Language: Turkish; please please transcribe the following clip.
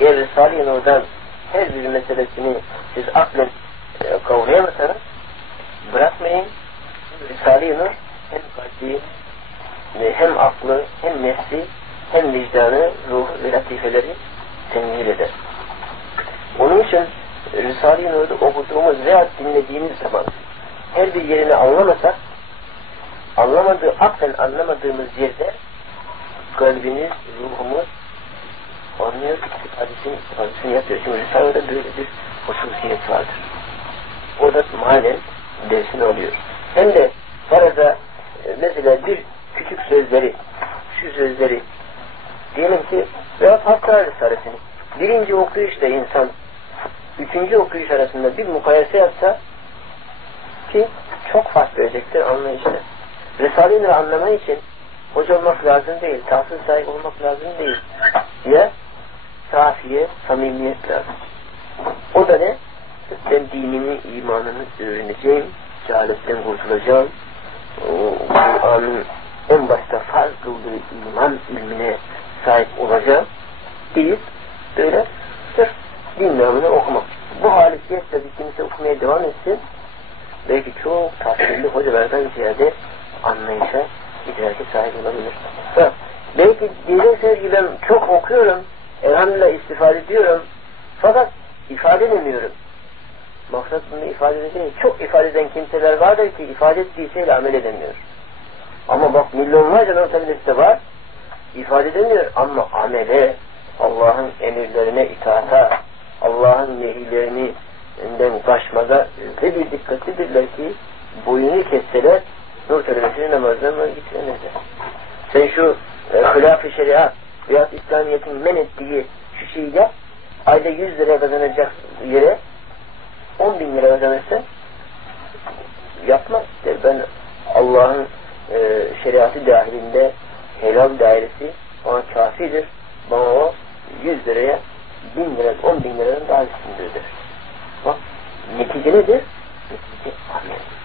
eğer Risale-i Nur'dan her bir meselesini siz aklen e, kavrayamazsanız bırakmayın. Risale-i Nur hem kalbi e, hem aklı hem nefsi hem vicdanı, ruh ve latifeleri temsil eder. Onun için Risale-i Nur'da okuduğumuz veya dinlediğimiz zaman her bir yerini anlamasak anlamadığı, aklen anlamadığımız yerde anlıyor, hadisini yapıyor. Şimdi Risale'de böyle bir hususiyet vardır. O da manen dersini alıyor. Hem de faraza e, mesela bir küçük sözleri, şu sözleri diyelim ki veya Hakkari Risalesini birinci okuyuşta insan üçüncü okuyuş arasında bir mukayese yapsa ki çok fark verecektir anlayışta. Risale-i Nur'u anlamak için hoca olmak lazım değil, tahsil sahibi olmak lazım değil. Samimiyet lazım. O da ne? Ben dinimi, imanımı öğreneceğim, cehaletten kurtulacağım, Kur'an'ın en başta farz kıldığı iman ilmine sahip olacağım deyip böyle sırf din namını okumak. Bu halisiyetle bir kimse okumaya devam etsin belki çok tahsilli hocalardan ziyade anlayışa, idrake sahip olabilir. Ha, belki diyeceksiniz ki ben çok okuyorum, elhamdülillah istifade ediyorum, fakat ifade edemiyorum. Maksat bunu ifade edeceğim. Çok ifade eden kimseler vardır ki ifade ettiği şeyle amel edemiyor. Ama bak milyonlarca notabiliste var, ifade edemiyor ama amele, Allah'ın emirlerine itaata, Allah'ın nehilerini kaçmada öyle bir dikkatlidirler ki boyunu kesseler nur talebesini namazdan gitmemezler. Yap, ayda 100 lira kazanacak yere 10 bin lira kazanırsa yapma der. Ben Allah'ın e, şeriatı dahilinde helal dairesi ona kafidir. Bana o 100 liraya 1000 lira, 10 bin liradan daha üstündür. Bak netice nedir? Netice amel.